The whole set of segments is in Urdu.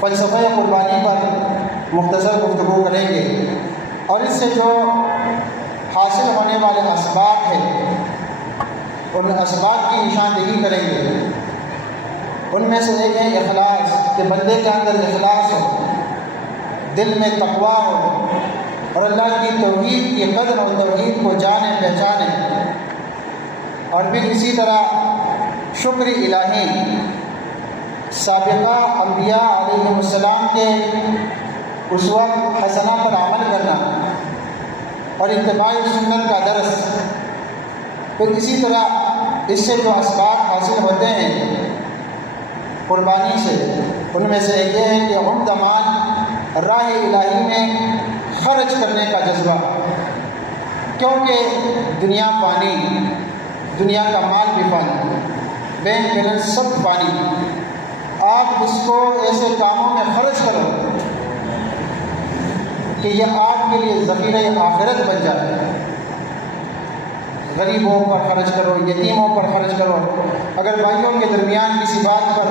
فلسفہ قربانی پر مختصر گفتگو کریں گے اور اس سے جو حاصل ہونے والے اسباب ہیں ان اسباب کی نشاندہی کریں گے۔ ان میں سے ایک ہے اخلاص، کہ بندے کے اندر اخلاص ہو، دل میں تقویٰ ہو اور اللہ کی توحید کی قدر اور توحید کو جانے پہچانے، اور پھر اسی طرح شکر الہی، سابقہ انبیاء علیہ السلام کے اسوہ حسنہ پر عمل کرنا اور اتباع سنت کا درس۔ پھر اسی طرح اس سے جو اسباب حاصل ہوتے ہیں قربانی سے، ان میں سے ایک یہ ہے کہ عمدہ مال راہ الہی میں خرچ کرنے کا جذبہ، کیونکہ دنیا فانی، دنیا کا مال بھی فانی، بینک بیلنس سب فانی۔ آپ اس کو ایسے کاموں میں خرچ کرو کہ یہ آپ کے لیے ذخیرہ آخرت بن جائے۔ غریبوں پر خرچ کرو، یتیموں پر خرچ کرو، اگر بھائیوں کے درمیان کسی بات پر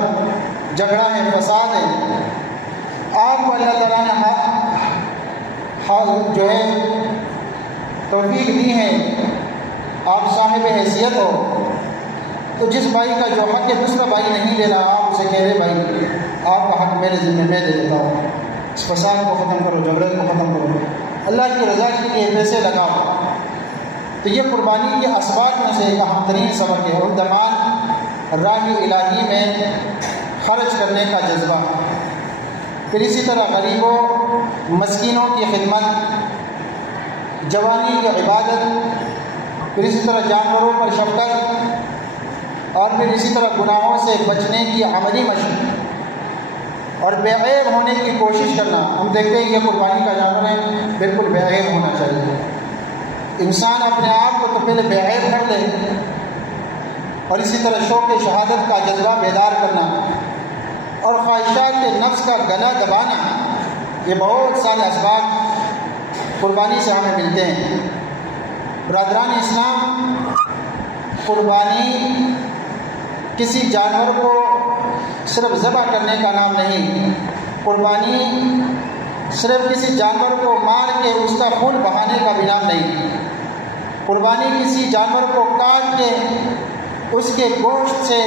جھگڑا ہے، فساد ہے، آپ کو اللہ تعالیٰ نے جو ہے توفیق دی ہے، آپ صاحب حیثیت ہو، تو جس بھائی کا جو حق ہے دوسرا بھائی نہیں لے رہا، آپ اسے کہہ رہے بھائی آپ کا حق میرے ذمہ میں دے دیتا ہوں، اس فساد کو ختم کرو، جھگڑے کو ختم کرو، اللہ کی رضا کے لیے پیسے لگاؤ۔ تو یہ قربانی کے اسباب میں سے ایک اہم ترین سبق ہے، عمدہ مال راہ الہی میں خرچ کرنے کا جذبہ۔ پھر اسی طرح غریبوں مسکینوں کی خدمت، جوانی کی عبادت، پھر اسی طرح جانوروں پر شفقت، اور پھر اسی طرح گناہوں سے بچنے کی عملی مشق اور بے عیب ہونے کی کوشش کرنا۔ ہم دیکھتے ہیں کہ قربانی کا جانور ہے، بالکل بے عیب ہونا چاہیے۔ انسان اپنے آپ کو تو پہلے بے عیب کر لے، اور اسی طرح شوق شہادت کا جذبہ بیدار کرنا اور خواہشات کے نفس کا گلا دبانا، یہ بہت سارے اسباب قربانی سے ہمیں ملتے ہیں۔ برادران اسلام، قربانی کسی جانور کو صرف ذبح کرنے کا نام نہیں، قربانی صرف کسی جانور کو مار کے اس کا خون بہانے کا بھی نام نہیں، قربانی کسی جانور کو کاٹ کے اس کے گوشت سے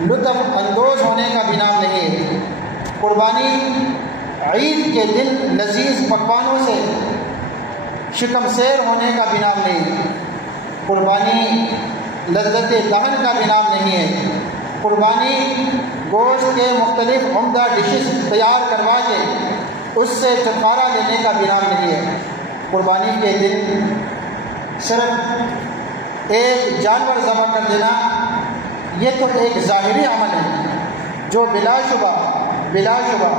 لطف اندوز ہونے کا بھی نام نہیں ہے، قربانی عید کے دن لذیذ پکوانوں سے شکم سیر ہونے کا بھی نام نہیں، قربانی لذت دہن کا بھی نام نہیں ہے، قربانی گوشت کے مختلف عمدہ ڈشز تیار کروا کے اس سے چھٹکارا لینے کا بھی نام نہیں ہے۔ قربانی کے دن صرف ایک جانور ذبح کر دینا یہ تو ایک ظاہری عمل ہے جو بلا شبہ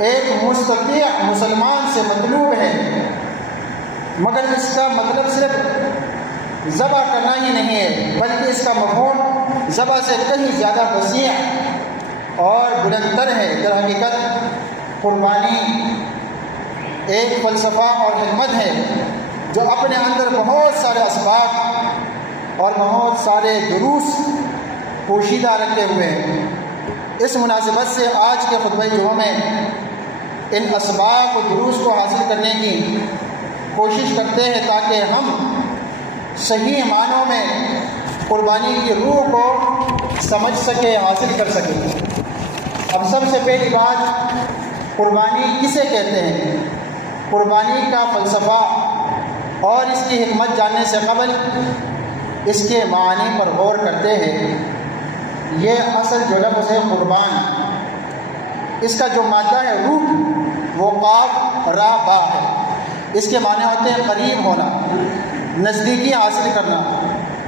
ایک مستطیع مسلمان سے مطلوب ہے، مگر اس کا مطلب صرف ذبح کرنا ہی نہیں ہے، بلکہ اس کا مفہوم ذبح سے کہیں زیادہ وسیع اور بلندتر ہے۔ در حقیقت قربانی ایک فلسفہ اور حکمت ہے جو اپنے اندر بہت سارے اسباب اور بہت سارے دروس پوشیدہ رکھے ہوئے ہیں۔ اس مناسبت سے آج کے خطبہ جمعہ میں ان اسباب و دروس کو حاصل کرنے کی کوشش کرتے ہیں تاکہ ہم صحیح معنوں میں قربانی کی روح کو سمجھ سکیں، حاصل کر سکیں۔ اب سب سے پہلی بات، قربانی کسے کہتے ہیں؟ قربانی کا فلسفہ اور اس کی حکمت جاننے سے قبل اس کے معنی پر غور کرتے ہیں۔ یہ اصل جو لفظ ہے قربان، اس کا جو مادہ ہے روح، وہ قاف را با ہے۔ اس کے معنی ہوتے ہیں قریب ہونا، نزدیکی حاصل کرنا،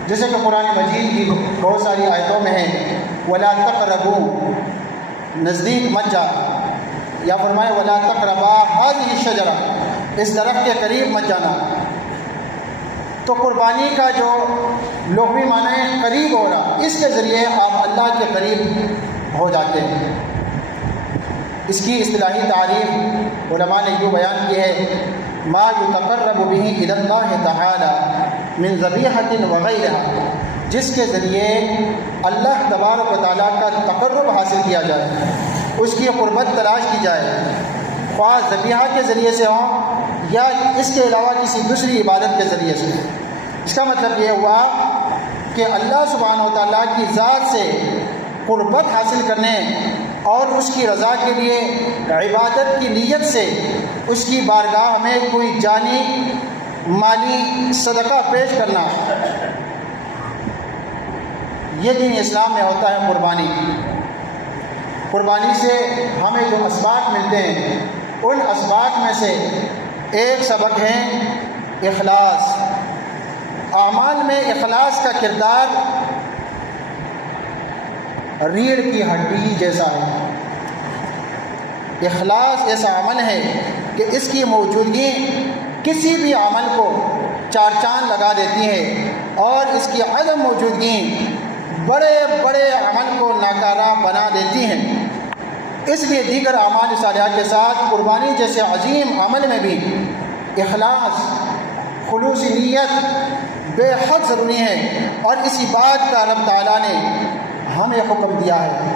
جیسے کہ قرآن مجید کی بہت ساری آیتوں میں ہے وَلَا تَقْرَبُوا، نزدیک مت جا، یا فرمایا وَلَا تَقْرَبَا هَذِهِ الشَّجَرَةَ، اس درخت کے قریب مت جانا۔ تو قربانی کا جو لغوی معنی ہے قریب ہو رہا، اس کے ذریعے آپ اللہ کے قریب ہو جاتے ہیں۔ اس کی اصطلاحی تعریف علماء نے یوں بیان کی ہے ما یتقرب به الی اللہ تعالی من ذبیحۃ وغیرہ، جس کے ذریعے اللہ تبارک و تعالیٰ کا تقرب حاصل کیا جائے۔ اس کی قربت تلاش کی جائے، خواہ ذبیحہ کے ذریعے سے ہوں یا اس کے علاوہ کسی دوسری عبادت کے ذریعے سے۔ اس کا مطلب یہ ہوا کہ اللہ سبحانہ و تعالیٰ کی ذات سے قربت حاصل کرنے اور اس کی رضا کے لیے عبادت کی نیت سے اس کی بارگاہ میں کوئی جانی مالی صدقہ پیش کرنا، یہ دین اسلام میں ہوتا ہے قربانی۔ قربانی سے ہمیں جو اسباق ملتے ہیں ان اسباق میں سے ایک سبق ہے اخلاص۔ اعمال میں اخلاص کا کردار ریڑھ کی ہڈی جیسا ہے۔ اخلاص ایسا عمل ہے کہ اس کی موجودگی کسی بھی عمل کو چار چاند لگا دیتی ہے، اور اس کی عدم موجودگی بڑے بڑے عمل کو ناکارہ بنا دیتی ہیں۔ اس لیے دیگر اعمال صالحات کے ساتھ قربانی جیسے عظیم عمل میں بھی اخلاص، خلوص نیت بے حد ضروری ہے، اور اسی بات کا رب تعالیٰ نے ہمیں حکم دیا ہے۔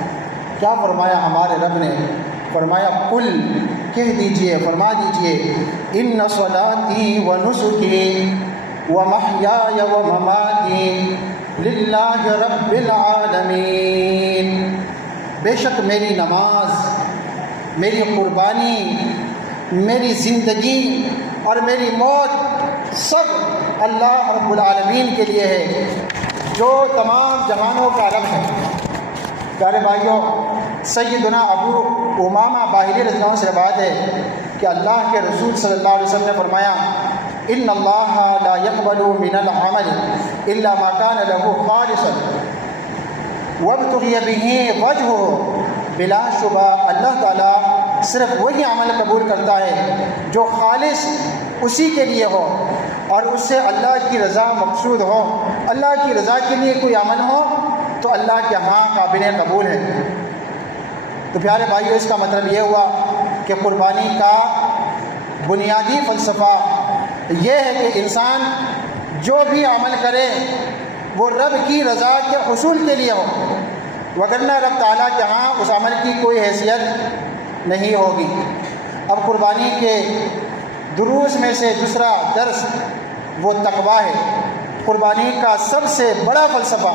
کیا فرمایا ہمارے رب نے؟ فرمایا قل، کہہ دیجئے، فرما دیجئے، ان صلاتی و نسکی و محیای و مماتی للہ رب العالمین، بے شک میری نماز، میری قربانی، میری زندگی اور میری موت سب اللہ رب العالمین کے لیے ہے جو تمام جہانوں کا رب ہے۔ پیارے بھائیوں، سیدنا ابو امامہ باہلی رضی اللہ عنہ سے بات ہے کہ اللہ کے رسول صلی اللہ علیہ وسلم نے فرمایا ان اللہ لا يقبل من العمل الا ما كان له خالصا وابتغي به وجهه، بلا شبہ اللہ تعالیٰ صرف وہی عمل قبول کرتا ہے جو خالص اسی کے لیے ہو اور اس سے اللہ کی رضا مقصود ہو۔ اللہ کی رضا کے لیے کوئی عمل ہو تو اللہ کے ہاں قابل قبول ہے۔ تو پیارے بھائیو، اس کا مطلب یہ ہوا کہ قربانی کا بنیادی فلسفہ یہ ہے کہ انسان جو بھی عمل کرے وہ رب کی رضا کے حصول کے لیے ہو، وگرنہ رب تعالیٰ کے ہاں اس عمل کی کوئی حیثیت نہیں ہوگی۔ اب قربانی کے دروس میں سے دوسرا درس وہ تقویٰ ہے۔ قربانی کا سب سے بڑا فلسفہ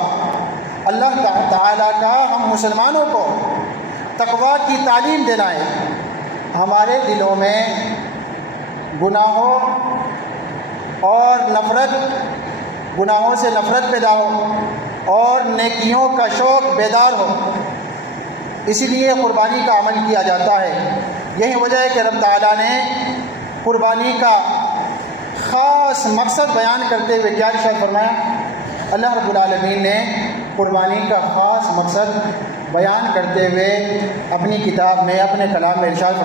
اللہ تعالیٰ کا ہم مسلمانوں کو تقویٰ کی تعلیم دینا ہے۔ ہمارے دلوں میں گناہوں اور گناہوں سے نفرت پیدا ہو اور نیکیوں کا شوق بیدار ہو، اسی لیے قربانی کا عمل کیا جاتا ہے۔ یہی وجہ ہے کہ رب تعالیٰ نے قربانی کا خاص مقصد بیان کرتے ہوئے کیا ارشاد فرمایا؟ اللہ رب العالمین نے قربانی کا خاص مقصد بیان کرتے ہوئے اپنی کتاب میں، اپنے کلام میں ارشاد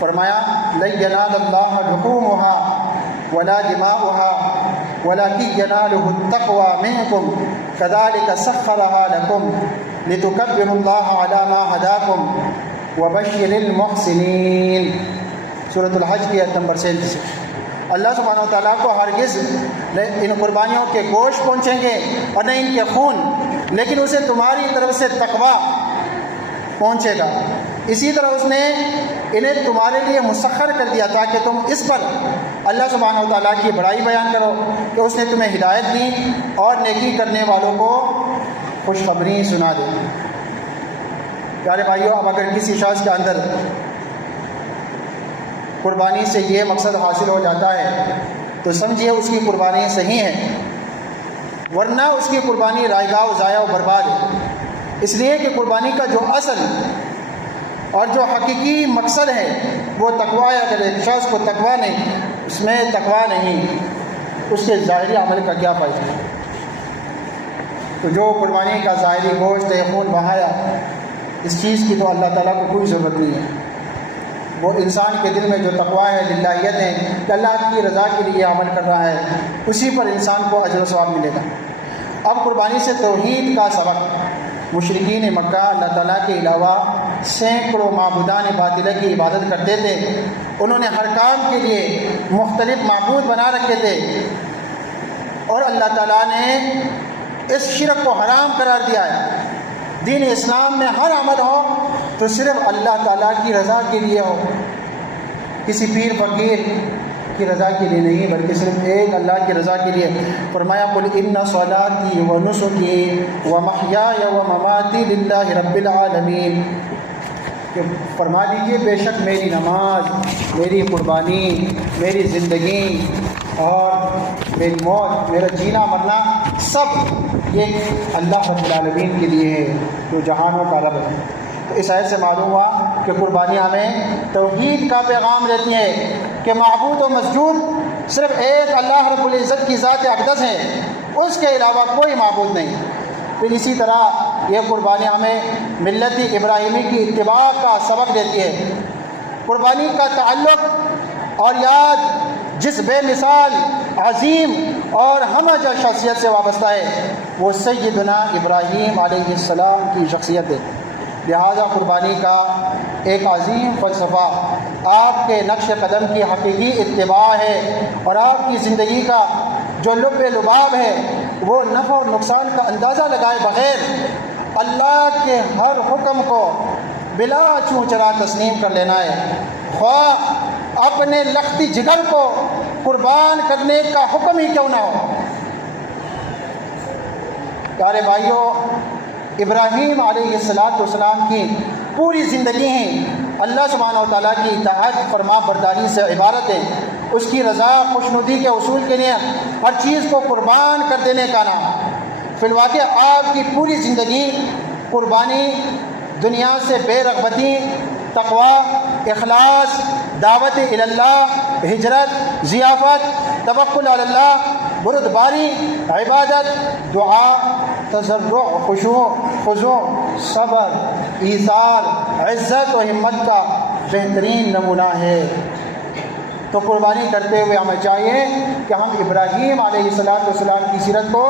فرمایا لن ینال اللہ لحومها ولا دماؤها ولكن يناله التقوى منكم كذلك سخرها لكم لتكبروا الله على ما هداكم وبشر المحسنين، سورۃ الحج کی آیت نمبر 37۔ اللہ سبحانہ وتعالیٰ کو ہرگز ان قربانیوں کے گوشت پہنچیں گے اور نہ ان کے خون، لیکن اسے تمہاری طرف سے تقویٰ پہنچے گا۔ اسی طرح اس نے انہیں تمہارے لیے مسخر کر دیا تاکہ تم اس پر اللہ سبحانہ وتعالیٰ کی بڑائی بیان کرو کہ اس نے تمہیں ہدایت دی اور نیکی کرنے والوں کو خوشخبری سنا دے۔ پیارے بھائیوں، اب اگر کسی شخص کے اندر قربانی سے یہ مقصد حاصل ہو جاتا ہے تو سمجھیے اس کی قربانی صحیح ہے، ورنہ اس کی قربانی رائگاں و ضائع و برباد ہے۔ اس لیے کہ قربانی کا جو اصل اور جو حقیقی مقصد ہے وہ تقویٰ ہے۔ اگر ایک شخص کو تقویٰ نہیں، اس میں تقویٰ نہیں، اس کے ظاہری عمل کا کیا فائدہ؟ تو جو قربانی کا ظاہری گوشت ہے، خون بہایا، اس چیز کی تو اللہ تعالیٰ کو کوئی ضرورت نہیں ہے۔ وہ انسان کے دل میں جو تقویٰ ہے، للہیت ہے کہ اللہ کی رضا کے لیے عمل کر رہا ہے، اسی پر انسان کو اجر و ثواب ملے گا۔ اب قربانی سے توحید کا سبق، مشرکین مکہ اللہ تعالیٰ کے علاوہ سینکڑوں معبودان باطلہ کی عبادت کرتے تھے، انہوں نے ہر کام کے لیے مختلف معبود بنا رکھے تھے، اور اللہ تعالیٰ نے اس شرک کو حرام قرار دیا ہے۔ دین اسلام میں ہر عمل ہو تو صرف اللہ تعالیٰ کی رضا کے لیے ہو، کسی پیر فقیر کی رضا کے لیے نہیں، بلکہ صرف ایک اللہ کی رضا کے لیے۔ فرمایا قل ان صلاتی و نسکی و محیای و مماتی للہ رب العالمین، کہ فرما دیجئے بے شک میری نماز، میری قربانی، میری زندگی اور میری موت، میرا جینا مرنا سب یہ اللہ رب العالمین کے لیے ہے جو جہانوں کا رب ہے۔ تو اس آیت سے معلوم ہوا کہ قربانیاں ہمیں توحید کا پیغام دیتی ہیں کہ معبود و مسجود صرف ایک اللہ رب العزت کی ذات اقدس ہے، اس کے علاوہ کوئی معبود نہیں۔ پھر اسی طرح یہ قربانی ہمیں ملت ابراہیمی کی اتباع کا سبق دیتی ہے۔ قربانی کا تعلق اور یاد جس بے مثال، عظیم اور ہمہ شخصیت سے وابستہ ہے وہ سیدنا ابراہیم علیہ السلام کی شخصیت ہے۔ لہذا قربانی کا ایک عظیم فلسفہ آپ کے نقش قدم کی حقیقی اتباع ہے، اور آپ کی زندگی کا جو لب لباب ہے وہ نفع اور نقصان کا اندازہ لگائے بغیر اللہ کے ہر حکم کو بلا چوں چرا تسلیم کر لینا ہے، خواہ اپنے لختی جگر کو قربان کرنے کا حکم ہی کیوں نہ ہو۔ پیارے بھائیوں، ابراہیم علیہ السلام کی پوری زندگی ہی اللہ سبحانہ و تعالیٰ کی اطاعت فرما برداری سے عبارت ہے۔ اس کی رضا خوشنودی کے اصول کے لیے ہر چیز کو قربان کر دینے کا نام۔ فی الواقع آپ کی پوری زندگی قربانی، دنیا سے بے رغبتی، تقوی، اخلاص، دعوت اللہ، ہجرت، ضیافت، توکل علی اللہ، بردباری، عبادت، دعا، تضرع، خضوع، صبر، ایثار، عزت و ہمت کا بہترین نمونہ ہے۔ تو قربانی کرتے ہوئے ہمیں چاہیے کہ ہم ابراہیم علیہ السلام کی سیرت کو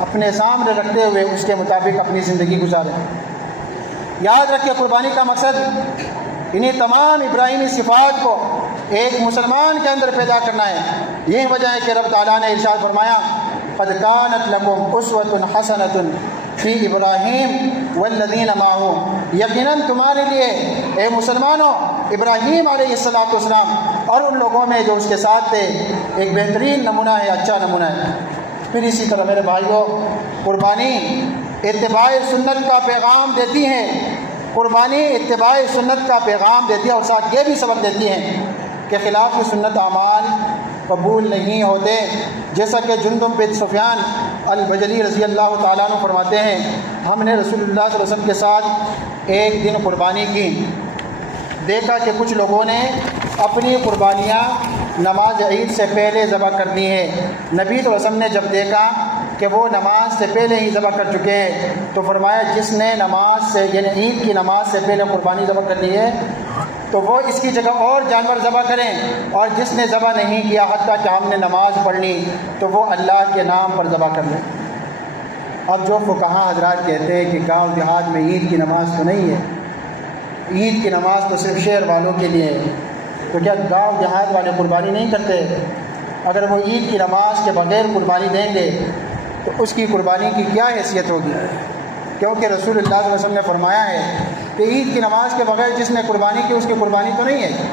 اپنے سامنے رکھتے ہوئے اس کے مطابق اپنی زندگی گزاریں۔ یاد رکھیں قربانی کا مقصد انہیں تمام ابراہیمی صفات کو ایک مسلمان کے اندر پیدا کرنا ہے۔ یہی وجہ ہے کہ رب تعالیٰ نے ارشاد فرمایا قد کانت لکم اسوۃ حسنۃ فی ابراہیم والذین معہ، یقیناً تمہارے لیے اے مسلمانوں ابراہیم علیہ السلام اور ان لوگوں میں جو اس کے ساتھ تھے ایک بہترین نمونہ ہے، اچھا نمونہ ہے۔ پھر اسی طرح میرے بھائیوں، قربانی اتباع سنت کا پیغام دیتی ہے، قربانی اتباع سنت کا پیغام دیتی ہے، اور ساتھ یہ بھی سبق دیتی ہے کہ خلاف سنت اعمال قبول نہیں ہوتے، جیسا کہ جندب بن سفیان البجلی رضی اللہ تعالیٰ عنہ فرماتے ہیں ہم نے رسول اللہ صلی اللہ علیہ وسلم کے ساتھ ایک دن قربانی کی، دیکھا کہ کچھ لوگوں نے اپنی قربانیاں نماز عید سے پہلے ذبح کر دی ہیں۔ نبی صلی اللہ علیہ وسلم نے جب دیکھا کہ وہ نماز سے پہلے ہی ذبح کر چکے ہیں تو فرمایا جس نے نماز سے یعنی عید کی نماز سے پہلے قربانی ذبح کر لی ہے تو وہ اس کی جگہ اور جانور ذبح کریں، اور جس نے ذبح نہیں کیا حتیٰ کہ ہم نے نماز پڑھ لی تو وہ اللہ کے نام پر ذبح کر لیں۔ اب جو فقہا حضرات کہتے ہیں کہ گاؤں دیہات میں عید کی نماز تو نہیں ہے، عید کی نماز تو صرف شہر والوں کے لیے ہے، تو کیا گاؤں دیہات والے قربانی نہیں کرتے؟ اگر وہ عید کی نماز کے بغیر قربانی دیں گے تو اس کی قربانی کی کیا حیثیت ہوگی؟ کیونکہ رسول اللہ صلی اللہ علیہ وسلم نے فرمایا ہے کہ عید کی نماز کے بغیر جس نے قربانی کی اس کی قربانی تو نہیں ہے،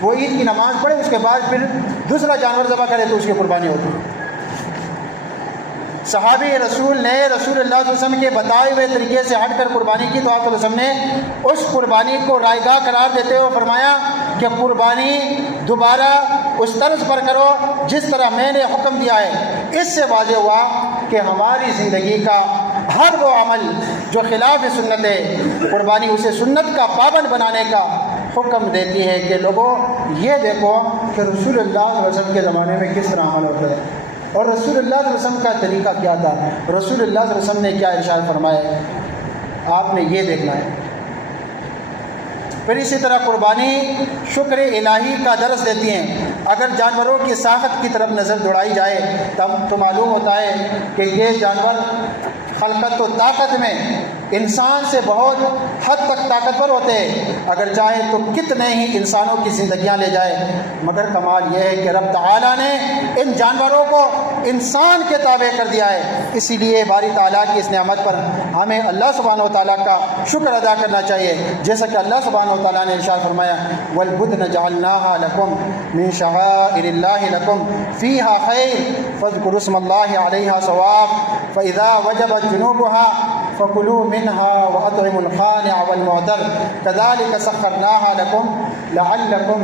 وہ عید کی نماز پڑھے اس کے بعد پھر دوسرا جانور ذبح کرے تو اس کی قربانی ہوتی ہے۔ صحابی رسول نے رسول اللہ صلی اللہ علیہ وسلم کے بتائے ہوئے طریقے سے ہٹ کر قربانی کی تو آپ صلی اللہ علیہ وسلم نے اس قربانی کو رائگاہ قرار دیتے ہوئے فرمایا کہ قربانی دوبارہ اس طرز پر کرو جس طرح میں نے حکم دیا ہے۔ اس سے واضح ہوا کہ ہماری زندگی کا ہر وہ عمل جو خلاف سنت ہے قربانی اسے سنت کا پابند بنانے کا حکم دیتی ہے کہ لوگوں یہ دیکھو کہ رسول اللہ صلی اللہ علیہ وسلم کے زمانے میں کس طرح عمل ہوتا ہے اور رسول اللہ صلی اللہ علیہ وسلم کا طریقہ کیا تھا، رسول اللہ صلی اللہ علیہ وسلم نے کیا ارشاد فرمایا ہے، آپ نے یہ دیکھنا ہے۔ پھر اسی طرح قربانی شکر الہی کا درس دیتی ہیں۔ اگر جانوروں کی ساخت کی طرف نظر دوڑائی جائے تو معلوم ہوتا ہے کہ یہ جانور خلقت و طاقت میں انسان سے بہت حد تک طاقتور ہوتے ہیں، اگر چاہے تو کتنے ہی انسانوں کی زندگیاں لے جائے، مگر کمال یہ ہے کہ رب تعالیٰ نے ان جانوروں کو انسان کے تابع کر دیا ہے۔ اسی لیے باری تعالیٰ کی اس نعمت پر ہمیں اللہ سبحانہ و تعالیٰ کا شکر ادا کرنا چاہیے، جیسا کہ اللہ سبحانہ و تعالیٰ نے ارشاد فرمایا وَالْبُدْنَ جَعَلْنَاهَا لَكُمْ مِنْ شَعَائِرِ اللَّهِ لَكُمْ فِيهَا خَيْرٌ فَاذْكُرُوا اسْمَ اللَّهِ عَلَيْهَا صَوَافَ فَإِذَا وَجَبَتْ جُنُوبُهَا فَكُلُوا مِنْهَا وَأَطْعِمُوا الْقَانِعَ وَالْمُعْتَرَّ كَذَلِكَ سَخَّرْنَاهَا لَكُمْ لَعَلَّكُمْ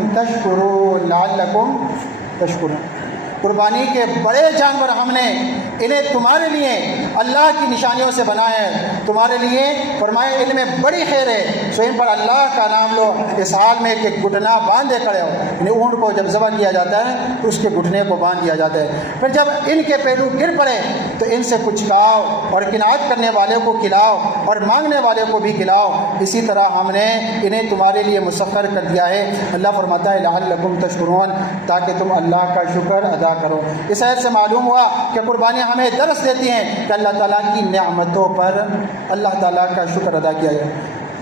تَشْكُرُونَ۔ قربانی کے بڑے جانور ہم نے انہیں تمہارے لیے اللہ کی نشانیوں سے بنایا ہے، تمہارے لیے فرمایا ان میں بڑی خیر ہے، سو ان پر اللہ کا نام لو، اس حال میں کہ گھٹنا باندھے کھڑے ہو۔ یعنی اونٹ کو جب ذبح کیا جاتا ہے تو اس کے گھٹنے کو باندھ دیا جاتا ہے، پھر جب ان کے پہلو گر پڑے تو ان سے کچھ کھاؤ، اور قناعت کرنے والے کو کھلاؤ اور مانگنے والے کو بھی کھلاؤ، اسی طرح ہم نے انہیں تمہارے لیے مسخر کر دیا ہے۔ اللہ فرماتا ہے لعلکم تشکرون، تاکہ تم اللہ کا شکر ادا کرو۔ اس آیت سے معلوم ہوا کہ قربانیاں ہمیں درس دیتی ہیں کہ اللہ تعالیٰ کی نعمتوں پر اللہ تعالیٰ کا شکر ادا کیا جائے۔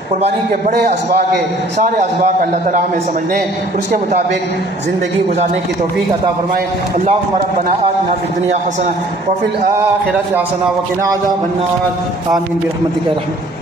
قربانی کے بڑے اسباق ہے، سارے اسباق اللہ تعالیٰ ہمیں سمجھنے اور اس کے مطابق زندگی گزارنے کی توفیق عطا فرمائے۔ اللہم ربنا آتنا فی الدنیا حسنہ وفی الآخرۃ حسنہ وقنا عذاب النار، آمین برحمتک یا رحمت۔